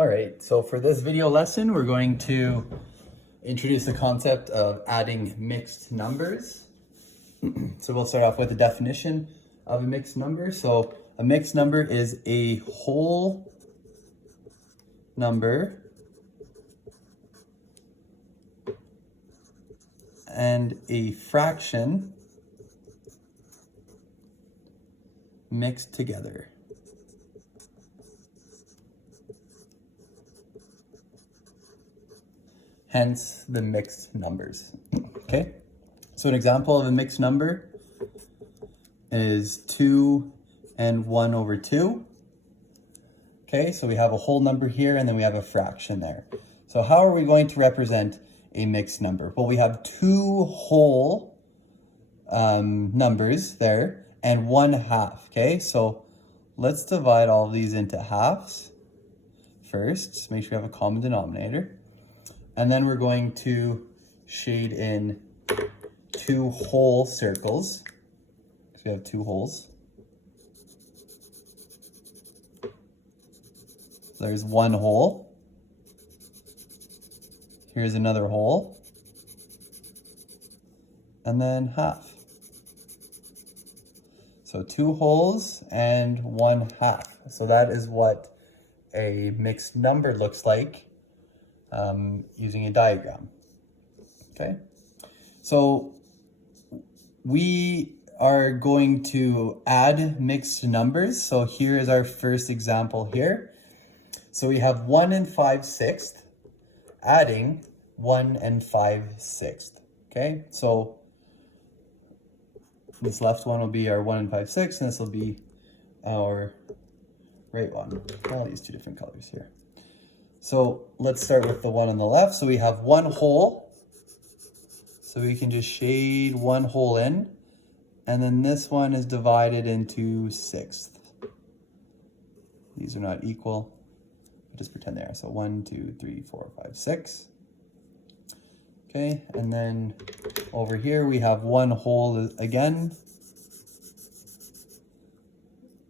All right, so for this video lesson, we're going to introduce the concept of adding mixed numbers. So we'll start off with the definition of a mixed number. So a mixed number is a whole number and a fraction mixed together. Hence the mixed numbers. Okay, so an example of a mixed number is 2 and 1 over 2. Okay, so we have a whole number here and then we have a fraction there. So how are we going to represent a mixed number? Well, we have two whole numbers there and 1/2. Okay, so let's divide all of these into halves first. Just make sure we have a common denominator. And then we're going to shade in two whole circles, because we have two holes. So there's one hole. Here's another hole. And then half. So two holes and 1/2. So that is what a mixed number looks like using a diagram. Okay, so we are going to add mixed numbers. So here is our first example here. So we have 1 and 5/6 adding 1 and 5/6. Okay, so this left one will be our 1 and 5/6, and this will be our right one. I'll use two different colors here. So let's start with the one on the left. So we have one hole. So we can just shade one hole in. And then this one is divided into 6. These are not equal. Just pretend they are. So 1, 2, 3, 4, 5, 6. Okay, and then over here we have one hole again.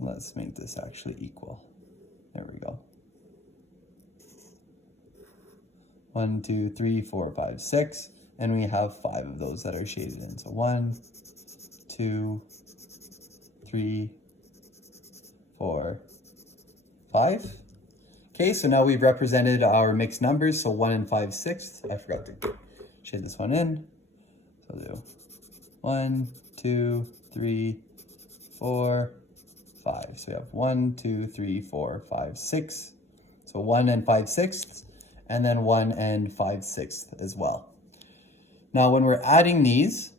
Let's make this actually equal. There we go. 1, 2, 3, 4, 5, 6, and we have 5 of those that are shaded in. So 1, 2, 3, 4, 5. Okay, so now we've represented our mixed numbers. So 1 and 5/6. I forgot to shade this one in. So I'll do 1, 2, 3, 4, 5. So we have 1, 2, 3, 4, 5, 6. So 1 and 5/6. And then 1 and 5/6 as well. Now, when we're adding these,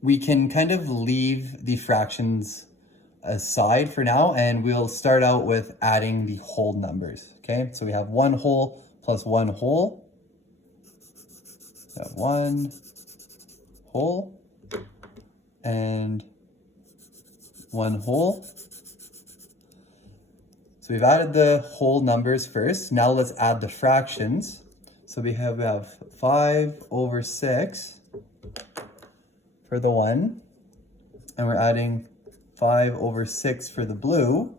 we can kind of leave the fractions aside for now, and we'll start out with adding the whole numbers. Okay, so we have one whole plus one whole. We have one whole and one whole. So we've added the whole numbers first. Now let's add the fractions. So we have 5 over 6 for the 1. And we're adding 5 over 6 for the blue.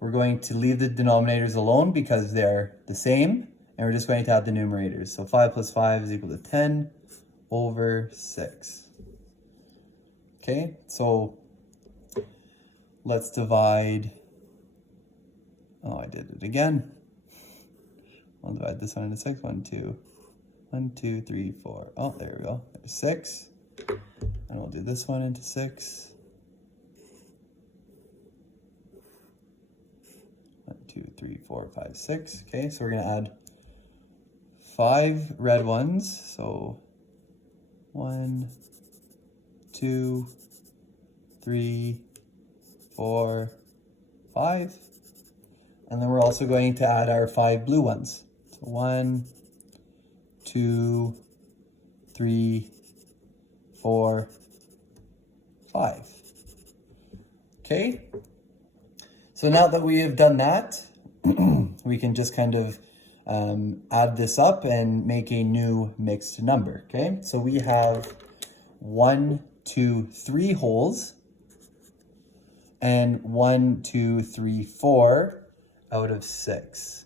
We're going to leave the denominators alone because they're the same. And we're just going to add the numerators. So 5 plus 5 is equal to 10 over 6. Okay, so let's divide. Oh, I did it again. I'll divide this one into 6. 1, 2, 1, 2, 3, 4. Oh, there we go. There's 6. And we'll do this one into 6. 1, 2, 3, 4, 5, 6. Okay, so we're going to add 5 red ones. So 1, 2, 3, 4, 5. And then we're also going to add our 5 blue ones. So 1, 2, 3, 4, 5. Okay. So now that we have done that, we can just kind of add this up and make a new mixed number. Okay. So we have 1, 2, 3 holes and 1, 2, 3, 4 out of 6.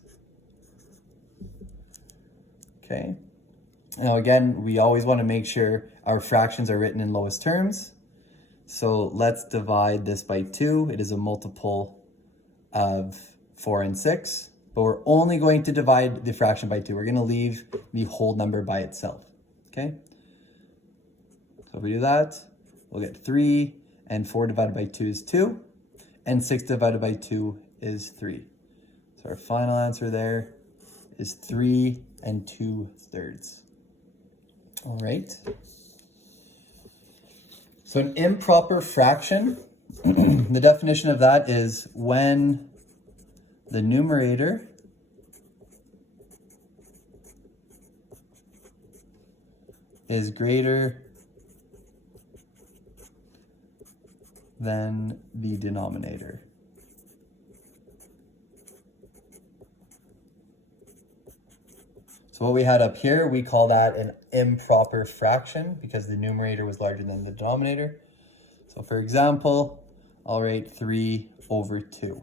Okay. Now again, we always want to make sure our fractions are written in lowest terms. So let's divide this by 2. It is a multiple of 4 and 6, but we're only going to divide the fraction by 2. We're going to leave the whole number by itself. Okay. So if we do that, we'll get 3, and 4 divided by 2 is 2, and 6 divided by 2 is 3. So our final answer there is 3 2/3. All right. So an improper fraction, the definition of that is when the numerator is greater than the denominator. So what we had up here, we call that an improper fraction because the numerator was larger than the denominator. So for example, I'll write 3/2.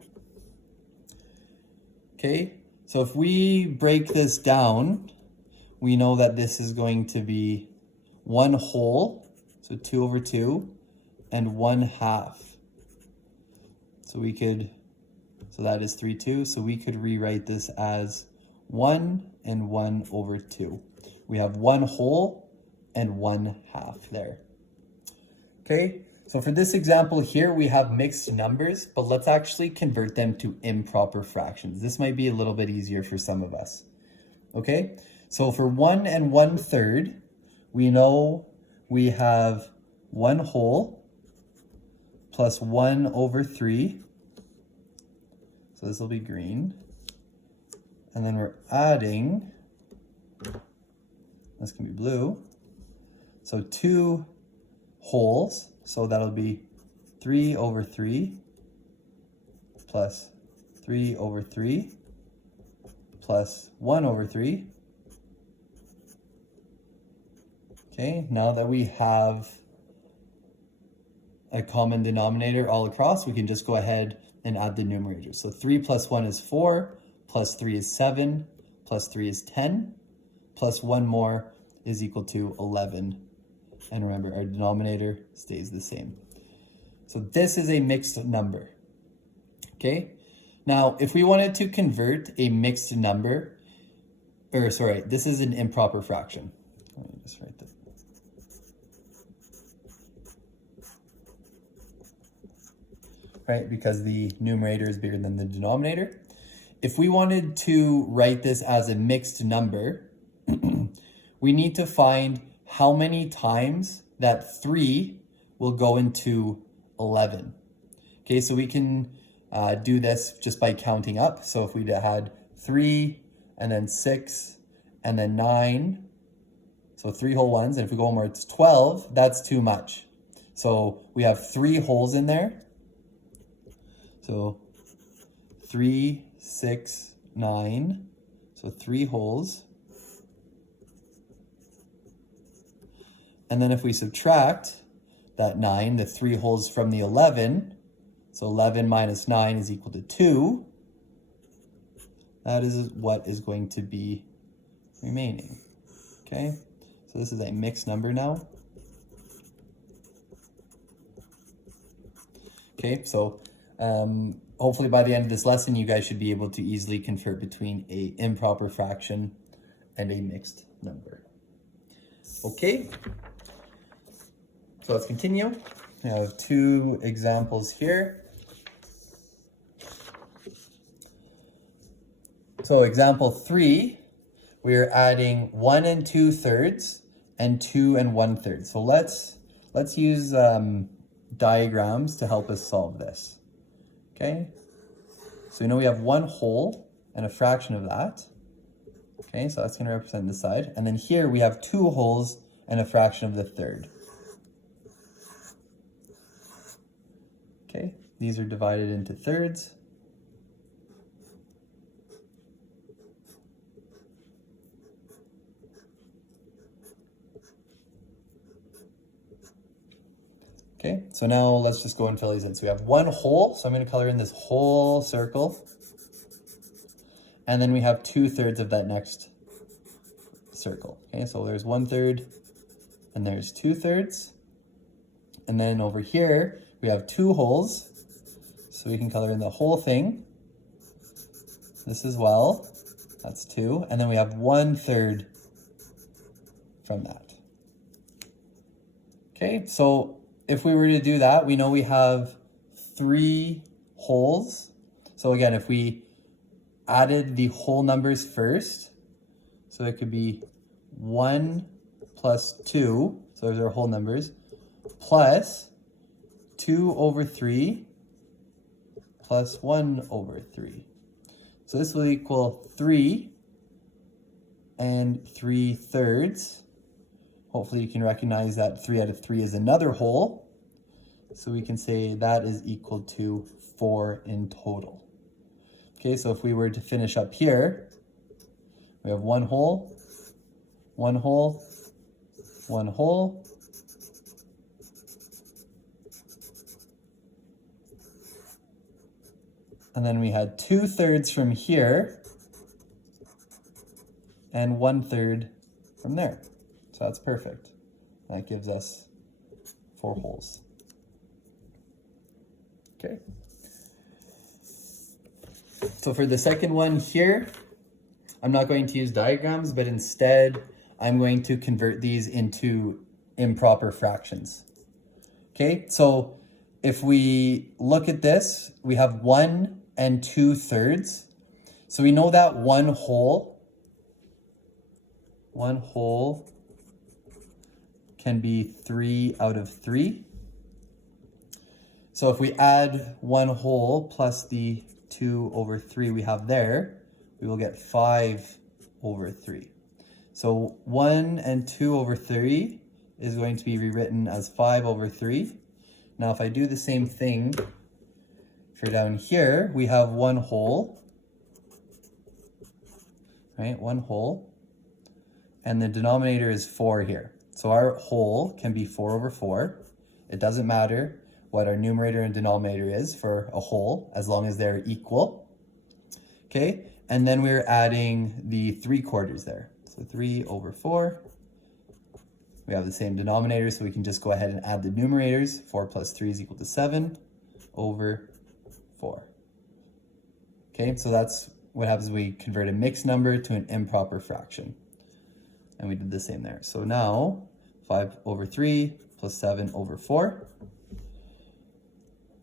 Okay, so if we break this down, we know that this is going to be 1 whole, so 2/2, and 1/2. So that is 3/2. So we could rewrite this as 1 and 1/2. We have 1 whole and 1/2 there. Okay, so for this example here, we have mixed numbers, but let's actually convert them to improper fractions. This might be a little bit easier for some of us. Okay, so for 1 and 1/3, we know we have 1 whole plus 1/3. So this will be green. And then we're adding, this can be blue. So 2 wholes, so that'll be 3/3 plus 3/3 plus 1/3. Okay, now that we have a common denominator all across, we can just go ahead and add the numerators. So 3 plus 1 is 4, plus 3 is 7, plus 3 is 10, plus 1 more is equal to 11. And remember, our denominator stays the same. So this is a mixed number. Okay, now if we wanted to convert a mixed number, this is an improper fraction. Let me just write that. Right, because the numerator is bigger than the denominator. If we wanted to write this as a mixed number, we need to find how many times that 3 will go into 11. Okay, so we can do this just by counting up. So if we had 3 and then 6 and then 9, so 3 whole ones, and if we go one more, it's 12, that's too much. So we have 3 holes in there. So 3, 6, 9, so 3 holes. And then if we subtract that 9, the 3 holes from the 11, so 11 minus 9 is equal to 2. That is what is going to be remaining. Okay, so this is a mixed number now. Okay, so hopefully by the end of this lesson, you guys should be able to easily convert between a improper fraction and a mixed number. Okay, so let's continue. I have 2 examples here. So example 3, we're adding 1 2/3 and 2 1/3. So let's use diagrams to help us solve this. Okay, so we know we have 1 whole and a fraction of that. Okay, so that's going to represent this side. And then here we have 2 wholes and a fraction of the third. Okay, these are divided into thirds. Okay, so now let's just go and fill these in. So we have 1 whole, so I'm going to color in this whole circle. and then we have 2/3 of that next circle. Okay, so there's 1/3 and there's 2/3. And then over here, we have 2 holes. So we can color in the whole thing. This as well, that's 2. And then we have 1/3 from that. Okay, so if we were to do that, we know we have 3 holes. So again, if we added the whole numbers first, so it could be 1 plus 2, so those are whole numbers, plus 2/3 plus 1/3. So this will equal 3 and 3/3. Hopefully you can recognize that 3 out of 3 is another whole. So we can say that is equal to 4 in total. Okay, so if we were to finish up here, we have 1 hole, 1 hole, 1 hole, and then we had 2/3 from here and 1/3 from there. So that's perfect. That gives us 4 holes. Okay. So for the second one here, I'm not going to use diagrams, but instead I'm going to convert these into improper fractions. Okay, so if we look at this, we have 1 and 2/3. So we know that one whole can be 3 out of 3. So if we add 1 whole plus the 2/3 we have there, we will get 5/3. So 1 and 2/3 is going to be rewritten as 5/3. Now if I do the same thing for down here, we have 1 whole, right? 1 whole, and the denominator is 4 here. So our whole can be 4/4. It doesn't matter what our numerator and denominator is for a whole, as long as they're equal. Okay, and then we're adding the 3/4 there. So 3/4. We have the same denominator, so we can just go ahead and add the numerators. 4 plus 3 is equal to 7/4. Okay, so that's what happens when we convert a mixed number to an improper fraction. And we did the same there. So now 5/3 plus 7/4.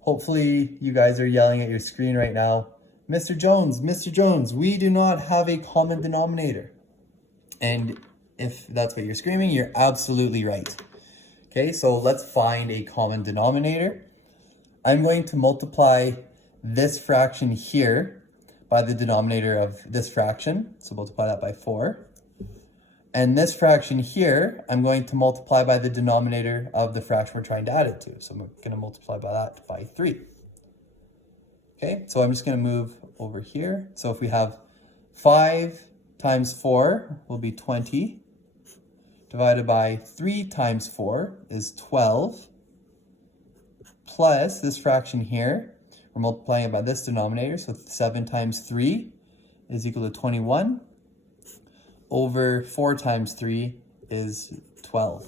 Hopefully you guys are yelling at your screen right now, Mr. Jones, we do not have a common denominator. And if that's what you're screaming, you're absolutely right. Okay, so let's find a common denominator. I'm going to multiply this fraction here by the denominator of this fraction. So multiply that by 4. And this fraction here, I'm going to multiply by the denominator of the fraction we're trying to add it to. So I'm going to multiply by that by 3. Okay, so I'm just going to move over here. So if we have 5 times 4 will be 20, divided by 3 times 4 is 12, plus this fraction here, we're multiplying it by this denominator, so 7 times 3 is equal to 21, over 4 times 3 is 12.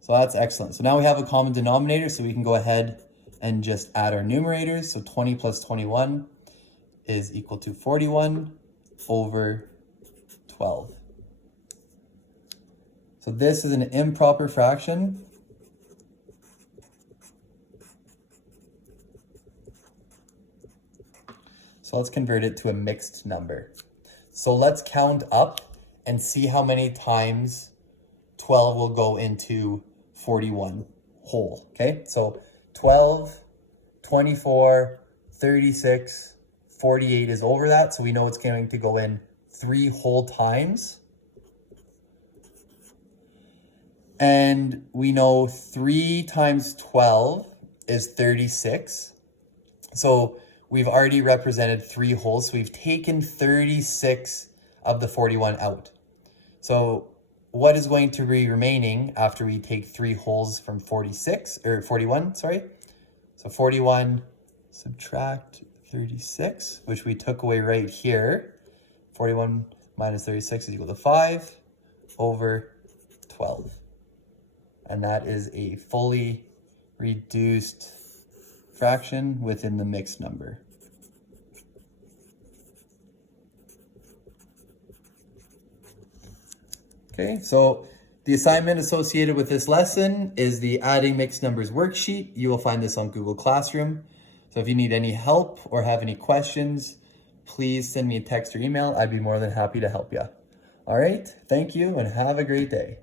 So that's excellent. So now we have a common denominator, so we can go ahead and just add our numerators. So 20 plus 21 is equal to 41 over 12. So this is an improper fraction. So let's convert it to a mixed number. So let's count up and see how many times 12 will go into 41 whole, okay? So 12, 24, 36, 48 is over that, so we know it's going to go in 3 whole times. And we know 3 times 12 is 36. So we've already represented 3 wholes, so we've taken 36 of the 41 out. So what is going to be remaining after we take 3 wholes from 41, sorry? So 41, subtract 36, which we took away right here. 41 minus 36 is equal to 5 over 12. And that is a fully reduced fraction within the mixed number. Okay, so the assignment associated with this lesson is the Adding Mixed Numbers worksheet. You will find this on Google Classroom. So if you need any help or have any questions, please send me a text or email. I'd be more than happy to help you. All right, thank you and have a great day.